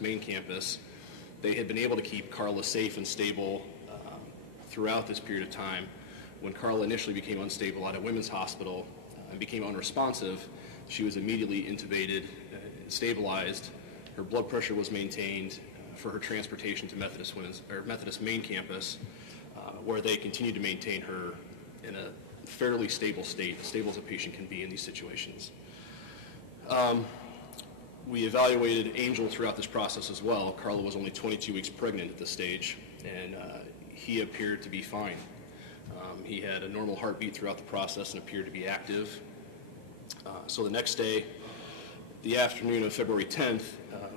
main campus. They had been able to keep Karla safe and stable throughout this period of time. When Karla initially became unstable at a women's hospital and became unresponsive, she was immediately intubated, stabilized. Her blood pressure was maintained for her transportation to Methodist main campus, where they continued to maintain her in a fairly stable state, as stable as a patient can be in these situations. We evaluated Angel throughout this process as well. Karla was only 22 weeks pregnant at this stage, and he appeared to be fine. He had a normal heartbeat throughout the process and appeared to be active. So the next day, the afternoon of February 10th,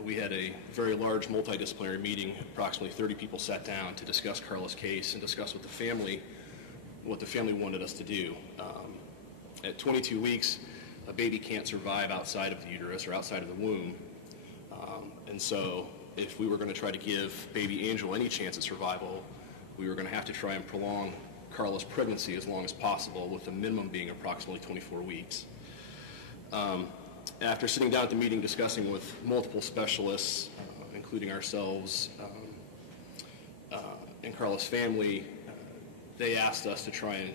we had a very large multidisciplinary meeting. Approximately 30 people sat down to discuss Karla's case and discuss with the family what the family wanted us to do. At 22 weeks, a baby can't survive outside of the uterus or outside of the womb. And so if we were going to try to give baby Angel any chance at survival, we were going to have to try and prolong Karla's pregnancy as long as possible, with the minimum being approximately 24 weeks. After sitting down at the meeting discussing with multiple specialists, including ourselves and Karla's family, they asked us to try and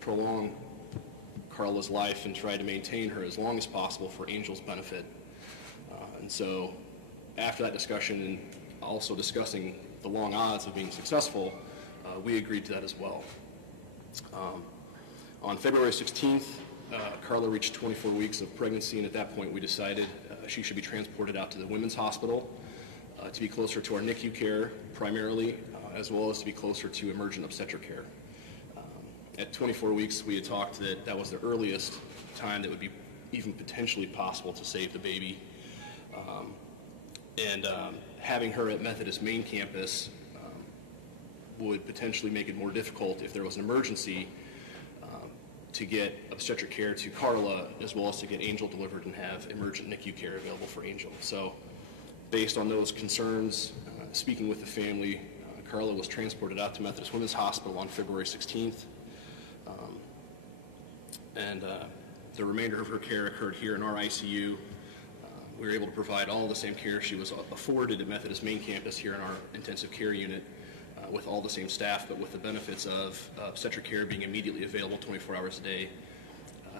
prolong Karla's life and try to maintain her as long as possible for Angel's benefit. And so after that discussion, and also discussing the long odds of being successful, we agreed to that as well. On February 16th, Karla reached 24 weeks of pregnancy, and at that point we decided she should be transported out to the women's hospital to be closer to our NICU care primarily, as well as to be closer to emergent obstetric care. At 24 weeks, we had talked that that was the earliest time that would be even potentially possible to save the baby. Having her at Methodist main campus would potentially make it more difficult if there was an emergency to get obstetric care to Karla, as well as to get Angel delivered and have emergent NICU care available for Angel. So based on those concerns, speaking with the family, Karla was transported out to Methodist Women's Hospital on February 16th. The remainder of her care occurred here in our ICU. We were able to provide all the same care she was afforded at Methodist main campus here in our intensive care unit, with all the same staff, but with the benefits of obstetric care being immediately available 24 hours a day,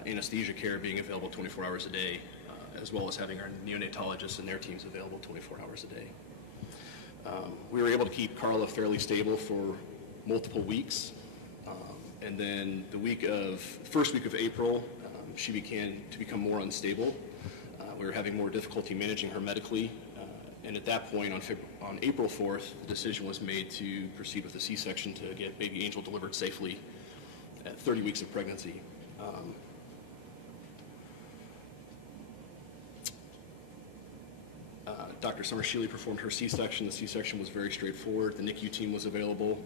anesthesia care being available 24 hours a day, as well as having our neonatologists and their teams available 24 hours a day. We were able to keep Karla fairly stable for multiple weeks, and then the first week of April, she began to become more unstable. We were having more difficulty managing her medically, and at that point, on April 4th, the decision was made to proceed with a C-section to get baby Angel delivered safely at 30 weeks of pregnancy. Dr. Summer-Shealy performed her C-section. The C-section was very straightforward. The NICU team was available.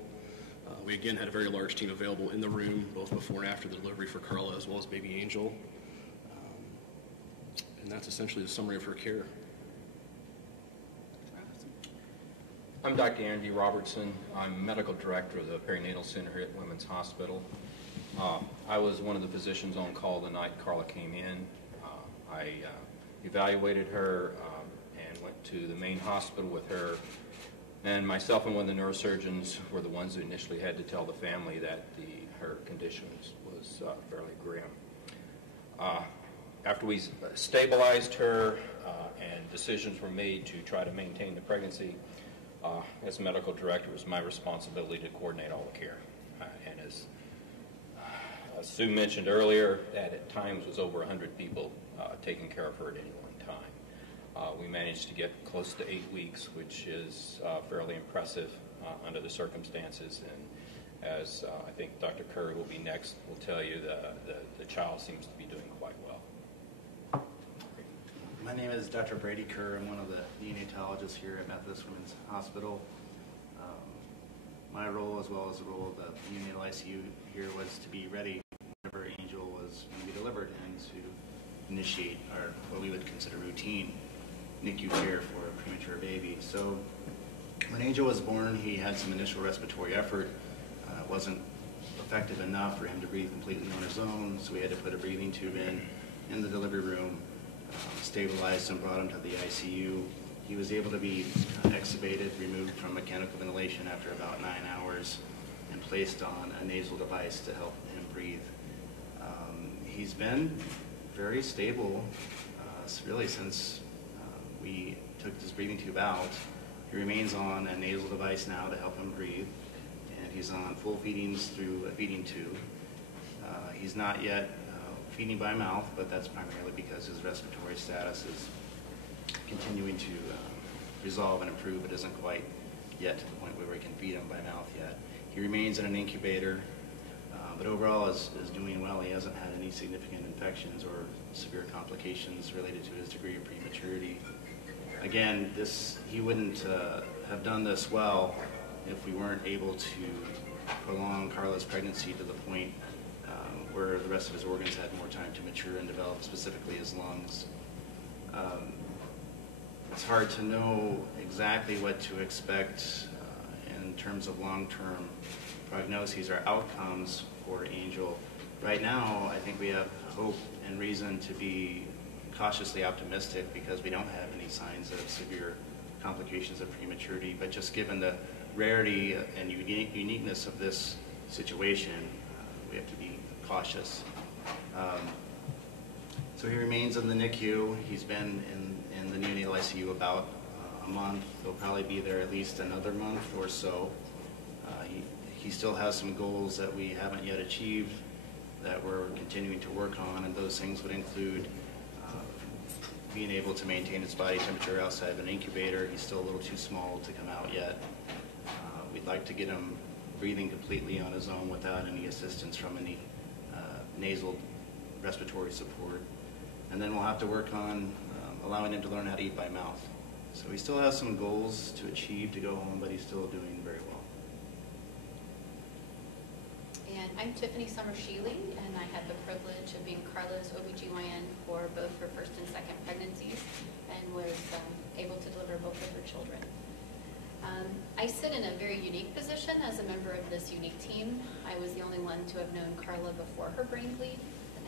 We again had a very large team available in the room, both before and after the delivery for Karla, as well as baby Angel. And that's essentially the summary of her care. I'm Dr. Andy Robertson. I'm medical director of the perinatal center here at Women's Hospital. I was one of the physicians on call the night Karla came in. I evaluated her and went to the main hospital with her. And myself and one of the neurosurgeons were the ones who initially had to tell the family that her condition was fairly grim. After we stabilized her and decisions were made to try to maintain the pregnancy, as medical director, it was my responsibility to coordinate all the care. And as Sue mentioned earlier, that at times was over 100 people taking care of her at any one time. We managed to get close to 8 weeks, which is fairly impressive under the circumstances. And as I think Dr. Curry will be next, will tell you the child seems to be doing quite well. My name is Dr. Brady Kerr. I'm one of the neonatologists here at Methodist Women's Hospital. My role, as well as the role of the neonatal ICU here, was to be ready whenever Angel was going to be delivered and to initiate what we would consider routine NICU care for a premature baby. So when Angel was born, he had some initial respiratory effort. It wasn't effective enough for him to breathe completely on his own, so we had to put a breathing tube in the delivery room, stabilized him, brought him to the ICU, He was able to be extubated, removed from mechanical ventilation after about 9 hours, and placed on a nasal device to help him breathe. He's been very stable, really since we took this breathing tube out. He remains on a nasal device now to help him breathe, and he's on full feedings through a feeding tube. He's not yet feeding by mouth, but that's primarily because his respiratory status is continuing to resolve and improve. It isn't quite yet to the point where we can feed him by mouth yet. He remains in an incubator, but overall is doing well. He hasn't had any significant infections or severe complications related to his degree of prematurity. Again, he wouldn't have done this well if we weren't able to prolong Karla's pregnancy to the point where the rest of his organs had more time to mature and develop, specifically his lungs. It's hard to know exactly what to expect in terms of long-term prognoses or outcomes for Angel. Right now, I think we have hope and reason to be cautiously optimistic because we don't have any signs of severe complications of prematurity, but just given the rarity and uniqueness of this situation, we have to be cautious. So he remains in the NICU. He's been in the neonatal ICU about a month. He'll probably be there at least another month or so. He still has some goals that we haven't yet achieved that we're continuing to work on, and those things would include being able to maintain his body temperature outside of an incubator. He's still a little too small to come out yet. We'd like to get him breathing completely on his own without any assistance from any nasal respiratory support. And then we'll have to work on allowing him to learn how to eat by mouth. So he still has some goals to achieve to go home, but he's still doing very well. And I'm Tiffany Summer-Shealy, and I had the privilege of being Karla's OBGYN for both her first and second pregnancies, and was able to deliver both of her children. I sit in a very unique position as a member of this unique team. I was the only one to have known Karla before her brain bleed,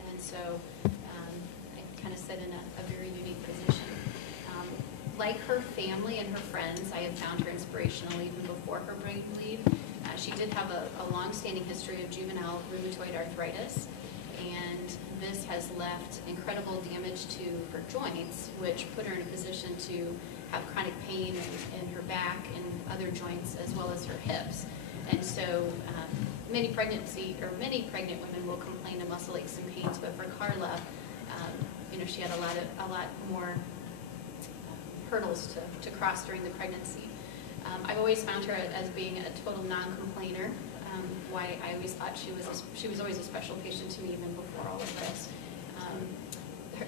and so I kind of sit in a very unique position. Like her family and her friends, I have found her inspirational even before her brain bleed. She did have a long-standing history of juvenile rheumatoid arthritis, and this has left incredible damage to her joints, which put her in a position to have chronic pain in her back and other joints, as well as her hips. And so many pregnant women will complain of muscle aches and pains, but for Karla, she had a lot more hurdles to cross during the pregnancy. I've always found her as being a total non-complainer. Why I always thought she was always a special patient to me even before all of this.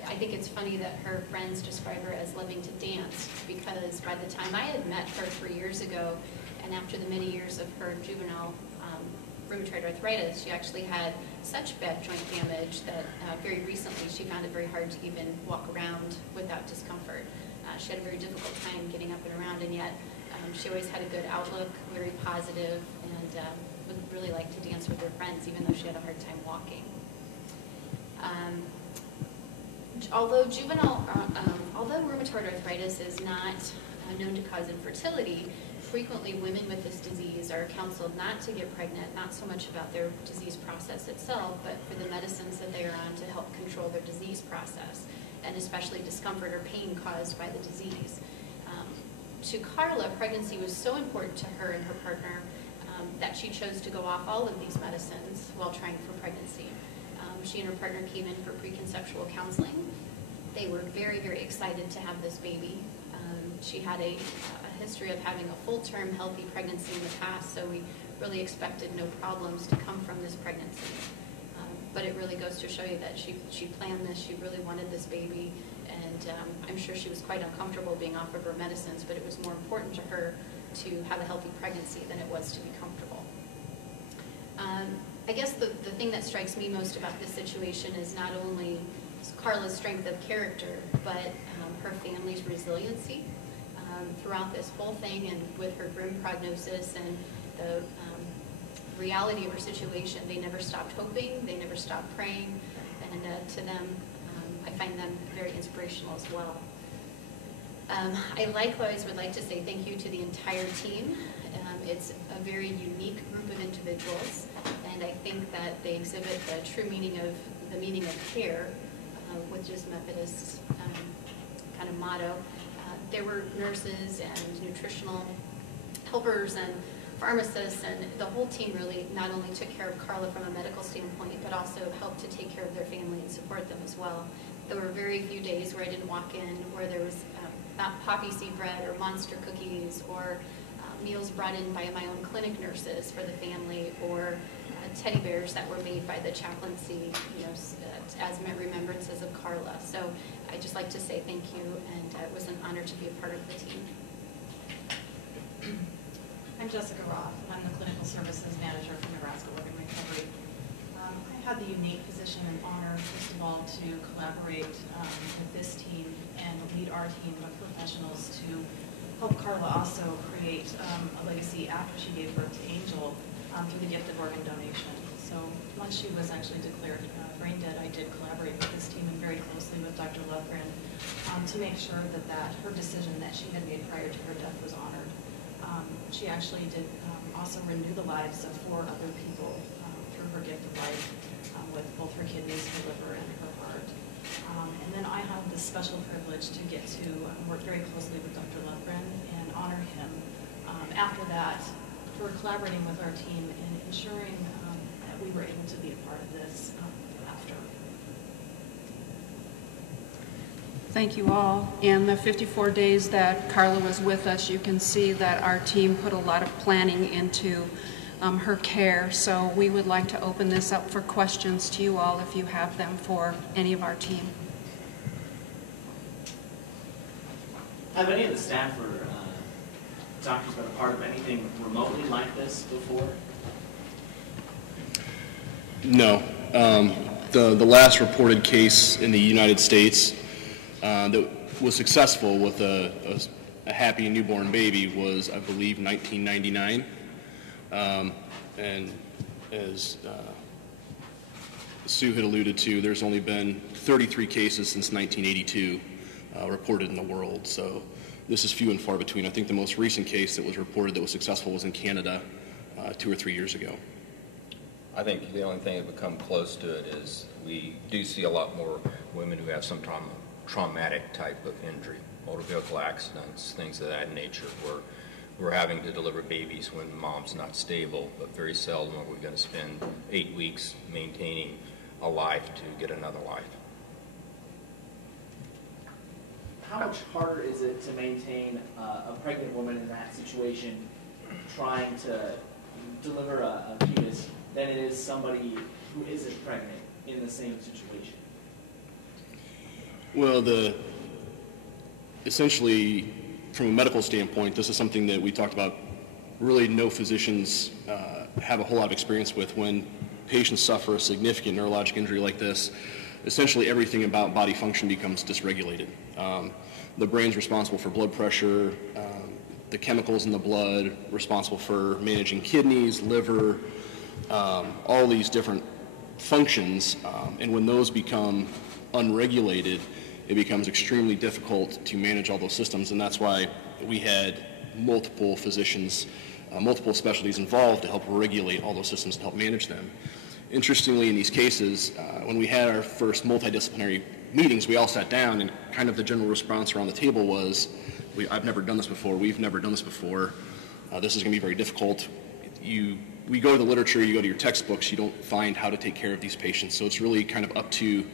I think it's funny that her friends describe her as loving to dance, because by the time I had met her 3 years ago, and after the many years of her juvenile rheumatoid arthritis, she actually had such bad joint damage that very recently she found it very hard to even walk around without discomfort. She had a very difficult time getting up and around, and yet she always had a good outlook, very positive, and would really like to dance with her friends, even though she had a hard time walking. Although rheumatoid arthritis is not known to cause infertility, frequently women with this disease are counseled not to get pregnant, not so much about their disease process itself, but for the medicines that they are on to help control their disease process, and especially discomfort or pain caused by the disease. To Karla, pregnancy was so important to her and her partner that she chose to go off all of these medicines while trying for pregnancy. She and her partner came in for preconceptual counseling. They were very, very excited to have this baby. She had a history of having a full-term healthy pregnancy in the past, so we really expected no problems to come from this pregnancy. But it really goes to show you that she planned this, she really wanted this baby, and I'm sure she was quite uncomfortable being off of her medicines, but it was more important to her to have a healthy pregnancy than it was to be comfortable. I guess the thing that strikes me most about this situation is not only Karla's strength of character, but her family's resiliency throughout this whole thing, and with her grim prognosis and the reality of her situation. They never stopped hoping, they never stopped praying, and to them, I find them very inspirational as well. I likewise would like to say thank you to the entire team. It's a very unique group of individuals, and I think that they exhibit the true meaning of care, which is Methodist's kind of motto. There were nurses and nutritional helpers and pharmacists, and the whole team really not only took care of Karla from a medical standpoint, but also helped to take care of their family and support them as well. There were very few days where I didn't walk in where there was not poppy seed bread or monster cookies or meals brought in by my own clinic nurses for the family, or teddy bears that were made by the chaplaincy, as remembrances of Karla. So I'd just like to say thank you, and it was an honor to be a part of the team. I'm Jessica Roth. I'm the Clinical Services Manager for Nebraska Organ Recovery. I had the unique position and honor, first of all, to collaborate with this team and lead our team of professionals to help Karla also create a legacy after she gave birth to Angel through the gift of organ donation. So once she was actually declared brain dead, I did collaborate with this team and very closely with Dr. Lundgren to make sure that her decision that she had made prior to her death was honored. She actually did also renew the lives of 4 other people through her gift of life with both her kidneys, her liver, and her heart. And then I had the special privilege to get to work very closely with Dr. Lundgren and honor him after that for collaborating with our team and ensuring that we were able to be a part of this after. Thank you all. In the 54 days that Karla was with us, you can see that our team put a lot of planning into her care. So we would like to open this up for questions to you all if you have them for any of our team. Have any of the staff or doctors been a part of anything remotely like this before? No. The last reported case in the United States that was successful with a happy newborn baby was, I believe, 1999. And as Sue had alluded to, there's only been 33 cases since 1982 reported in the world. So this is few and far between. I think the most recent case that was reported that was successful was in Canada 2 or 3 years ago. I think the only thing that would come close to it is we do see a lot more women who have some traumatic type of injury, motor vehicle accidents, things of that nature, where we're having to deliver babies when mom's not stable, but very seldom are we going to spend 8 weeks maintaining a life to get another life. How much harder is it to maintain a pregnant woman in that situation trying to deliver a fetus than it is somebody who isn't pregnant in the same situation? Well, essentially, from a medical standpoint, this is something that we talked about. Really, no physicians have a whole lot of experience with. When patients suffer a significant neurologic injury like this, essentially everything about body function becomes dysregulated. The brain's responsible for blood pressure, the chemicals in the blood, responsible for managing kidneys, liver, all these different functions, and when those become unregulated, it becomes extremely difficult to manage all those systems, and that's why we had multiple physicians, multiple specialties involved to help regulate all those systems and help manage them. Interestingly, in these cases, when we had our first multidisciplinary meetings, we all sat down, and kind of the general response around the table was, I've never done this before, we've never done this before, this is going to be very difficult. We go to the literature, you go to your textbooks, you don't find how to take care of these patients, so it's really kind of up to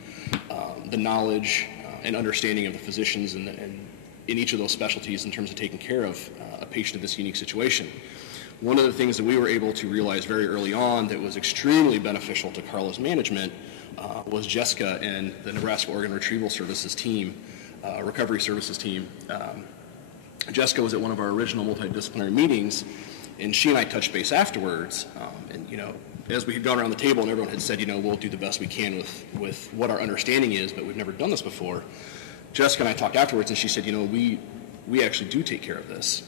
the knowledge and understanding of the physicians and in each of those specialties in terms of taking care of a patient in this unique situation. One of the things that we were able to realize very early on that was extremely beneficial to Karla's management was Jessica and the Nebraska Organ Retrieval Services team, recovery services team. Jessica was at one of our original multidisciplinary meetings, and she and I touched base afterwards, and as we had gone around the table and everyone had said, we'll do the best we can with what our understanding is, but we've never done this before. Jessica and I talked afterwards, and she said, we actually do take care of this.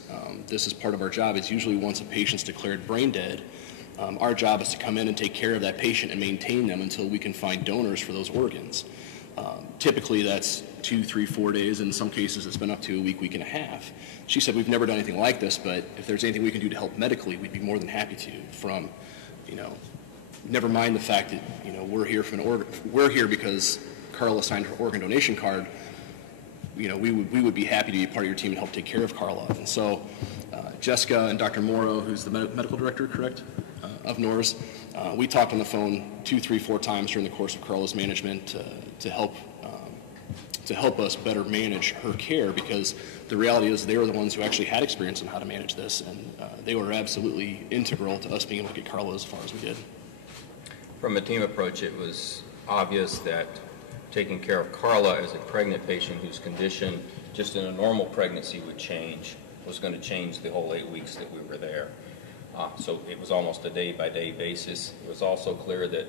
This is part of our job. It's usually once a patient's declared brain dead, our job is to come in and take care of that patient and maintain them until we can find donors for those organs. Typically, that's 2, 3, 4 days. In some cases, it's been up to a week, week and a half. She said, we've never done anything like this, but if there's anything we can do to help medically, we'd be more than happy to. From, never mind the fact that, we're here because Karla signed her organ donation card. We would be happy to be part of your team and help take care of Karla. And so Jessica and Dr. Morrow, who's the medical director, correct, of NORS, we talked on the phone 2, 3, 4 times during the course of Karla's management to help us better manage her care, because the reality is they were the ones who actually had experience in how to manage this, and they were absolutely integral to us being able to get Karla as far as we did. From a team approach, it was obvious that taking care of Karla as a pregnant patient whose condition just in a normal pregnancy would change was going to change the whole 8 weeks that we were there. So it was almost a day-by-day basis. It was also clear that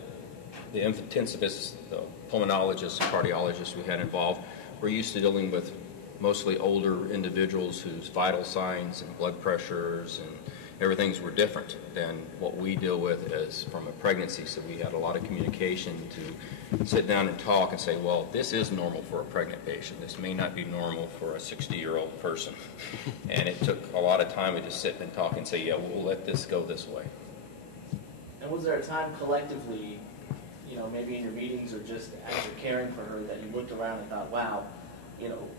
the intensivists, the pulmonologists, and cardiologists we had involved were used to dealing with mostly older individuals whose vital signs and blood pressures and everything were different than what we deal with as from a pregnancy. So we had a lot of communication to sit down and talk and say, well, this is normal for a pregnant patient. This may not be normal for a 60-year-old person. And it took a lot of time to just sit and talk and say, yeah, we'll let this go this way. And was there a time collectively, maybe in your meetings or just as you're caring for her, that you looked around and thought, wow,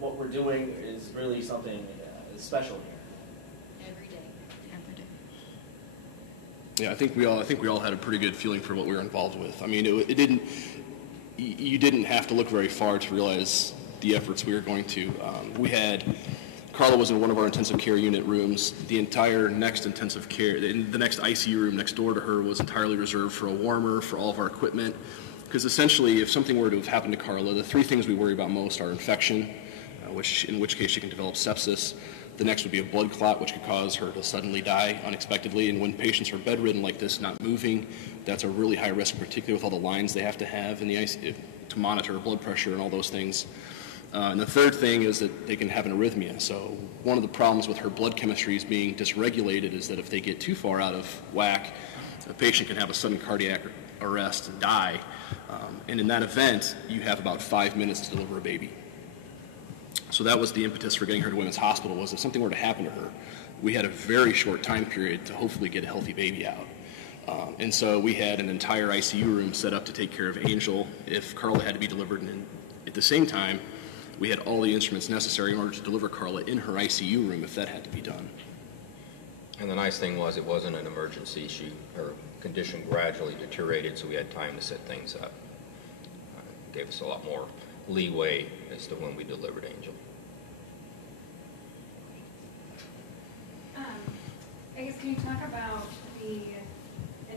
what we're doing is really something special here? Every day. Yeah, I think we all had a pretty good feeling for what we were involved with. I mean, you didn't have to look very far to realize the efforts we were going to. Karla was in one of our intensive care unit rooms. The entire next intensive care, the next ICU room next door to her was entirely reserved for a warmer, for all of our equipment. Because essentially, if something were to have happened to Karla, the 3 things we worry about most are infection, in which case she can develop sepsis. The next would be a blood clot, which could cause her to suddenly die unexpectedly. And when patients are bedridden like this, not moving, that's a really high risk, particularly with all the lines they have to have in the ICU to monitor blood pressure and all those things. And the third thing is that they can have an arrhythmia. So one of the problems with her blood chemistries being dysregulated is that if they get too far out of whack, a patient can have a sudden cardiac arrest and die. And in that event, you have about 5 minutes to deliver a baby. So that was the impetus for getting her to Women's Hospital, was if something were to happen to her, we had a very short time period to hopefully get a healthy baby out. And so we had an entire ICU room set up to take care of Angel if Karla had to be delivered. And at the same time, we had all the instruments necessary in order to deliver Karla in her ICU room if that had to be done. And the nice thing was it wasn't an emergency. Her condition gradually deteriorated, so we had time to set things up. Gave us a lot more leeway as to when we delivered Angel. I guess, can you talk about the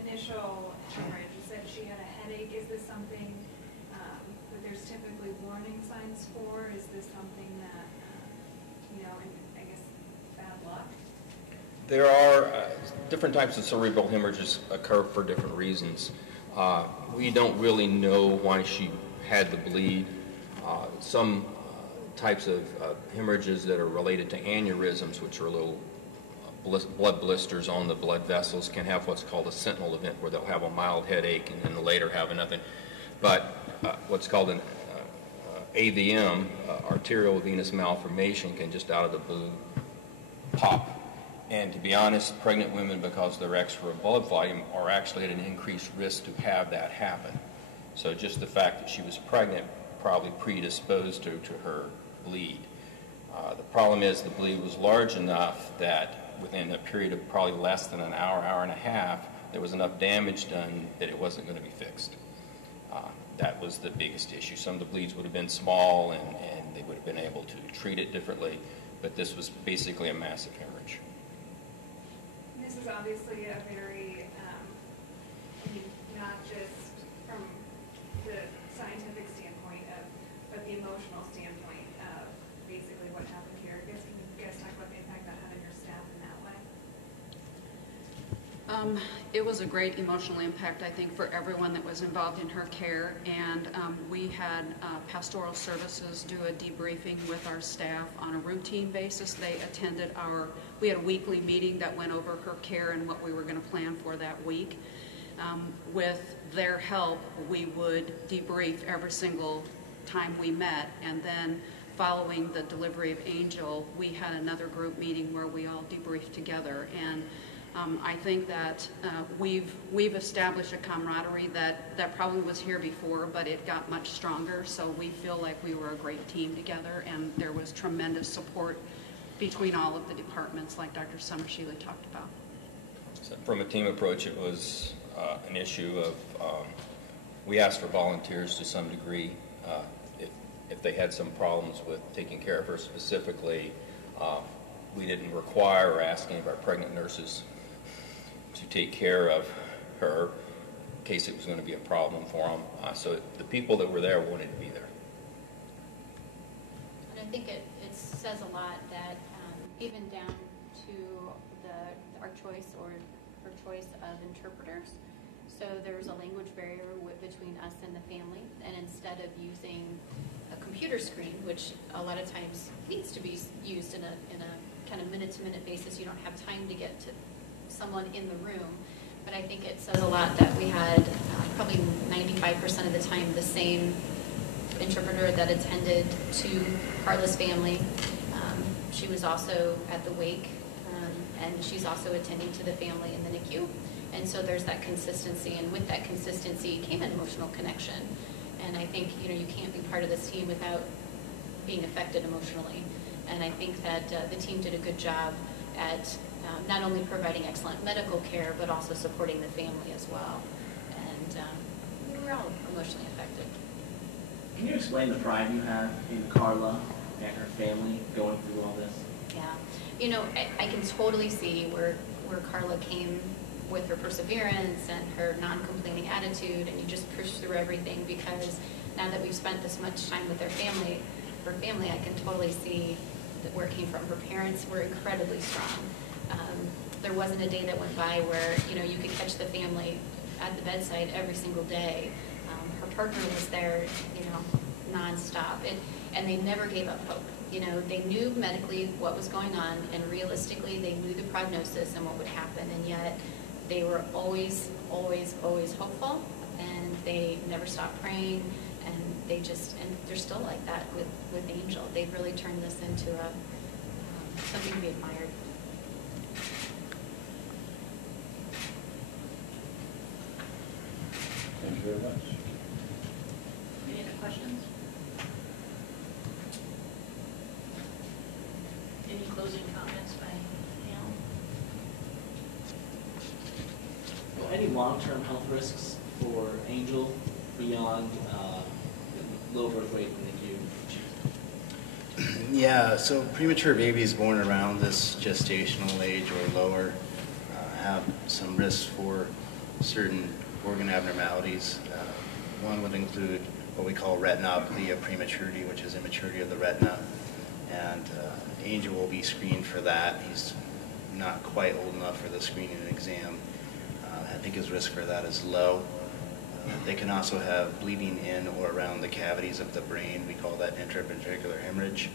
initial hemorrhage? You said she had a headache. Is this something that there's typically warning signs for? Is this something that, I guess, bad luck? There are different types of cerebral hemorrhages occur for different reasons. We don't really know why she had the bleed. Some types of hemorrhages that are related to aneurysms, which are little blood blisters on the blood vessels, can have what's called a sentinel event, where they'll have a mild headache and then later have nothing. But what's called an AVM, arterial venous malformation, can just out of the blue pop. And to be honest, pregnant women, because of their extra blood volume, are actually at an increased risk to have that happen. So just the fact that she was pregnant probably predisposed her to her bleed. The problem is the bleed was large enough that within a period of probably less than an hour, hour and a half, there was enough damage done that it wasn't going to be fixed. That was the biggest issue. Some of the bleeds would have been small and they would have been able to treat it differently, but this was basically a massive hemorrhage. This is obviously a very, not just from the scientific standpoint but the emotional standpoint of basically what happened here. I guess, can you guys talk about the impact that had on your staff in that way? It was a great emotional impact, I think, for everyone that was involved in her care. And we had pastoral services do a debriefing with our staff on a routine basis. They attended we had a weekly meeting that went over her care and what we were going to plan for that week. With their help, we would debrief every single time we met, and then following the delivery of Angel, we had another group meeting where we all debriefed together. And I think that we've established a camaraderie that probably was here before, but it got much stronger. So we feel like we were a great team together, and there was tremendous support between all of the departments, like Dr. Summersheely talked about. So from a team approach, it was an issue of we asked for volunteers to some degree. If they had some problems with taking care of her specifically, we didn't require or ask any of our pregnant nurses to take care of her in case it was going to be a problem for them. So the people that were there wanted to be there. And I think it says a lot that even down to our choice or her choice of interpreters. So there was a language barrier between us and the family, and instead of using a computer screen, which a lot of times needs to be used in a kind of minute-to-minute basis, you don't have time to get to someone in the room. But I think it says a lot that we had probably 95% of the time the same interpreter that attended to Karla's family. She was also at the wake, and she's also attending to the family in the NICU. And so there's that consistency, and with that consistency came an emotional connection. And I think, you can't be part of this team without being affected emotionally. And I think that the team did a good job at not only providing excellent medical care, but also supporting the family as well. And we were all emotionally affected. Can you explain the pride you have in Karla and her family going through all this? Yeah. I can totally see where Karla came with her perseverance and her non-complaining attitude, and you just push through everything, because now that we've spent this much time with her family, I can totally see where it came from. Her parents were incredibly strong. There wasn't a day that went by where, you could catch the family at the bedside every single day. Her partner was there, nonstop. And they never gave up hope. They knew medically what was going on, and realistically, they knew the prognosis and what would happen, and yet they were always, always, always hopeful, and they never stopped praying, and they're still like that with Angel. They've really turned this into something to be admired. Thank you very much. Any other questions? Any closing comments by Neil? Well, any long-term health risks for Angel beyond low birth weight in the NICU? Yeah, so premature babies born around this gestational age or lower have some risks for certain organ abnormalities. One would include what we call retinopathy of prematurity, which is immaturity of the retina. And Angel will be screened for that. He's not quite old enough for the screening and exam. I think his risk for that is low. They can also have bleeding in or around the cavities of the brain. We call that intraventricular hemorrhage.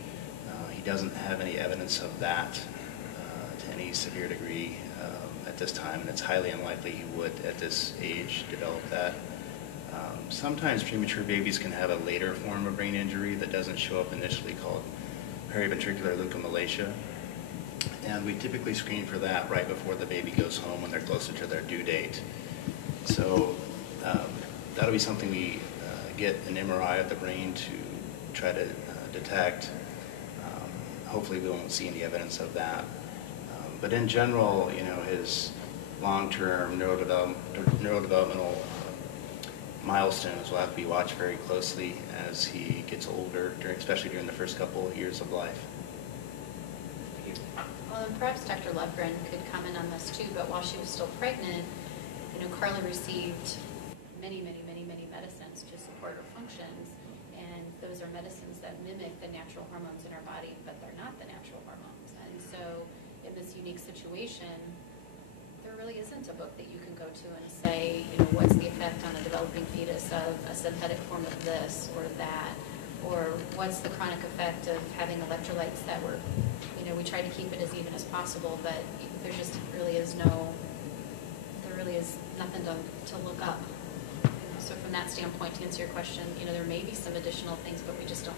He doesn't have any evidence of that to any severe degree at this time, and it's highly unlikely he would at this age develop that. Sometimes premature babies can have a later form of brain injury that doesn't show up initially, called periventricular leukomalacia, and we typically screen for that right before the baby goes home when they're closer to their due date. So that'll be something we get an MRI of the brain to try to detect. Hopefully we won't see any evidence of that. But in general, his long-term neurodevelopmental milestones will have to be watched very closely as he gets older, especially during the first couple of years of life. Well, and perhaps Dr. Lundgren could comment on this too, but while she was still pregnant, Karla received many, many, many, many medicines to support her functions, and those are medicines that mimic the natural hormones in our body, but they're not the natural hormones. And so in this unique situation, there really isn't a book that you can go to and say, what's the effect on a developing fetus of a synthetic form of this or that, or what's the chronic effect of having electrolytes that were, we try to keep it as even as possible, but there really is nothing to look up. So So from that standpoint, to answer your question, there may be some additional things, but we just don't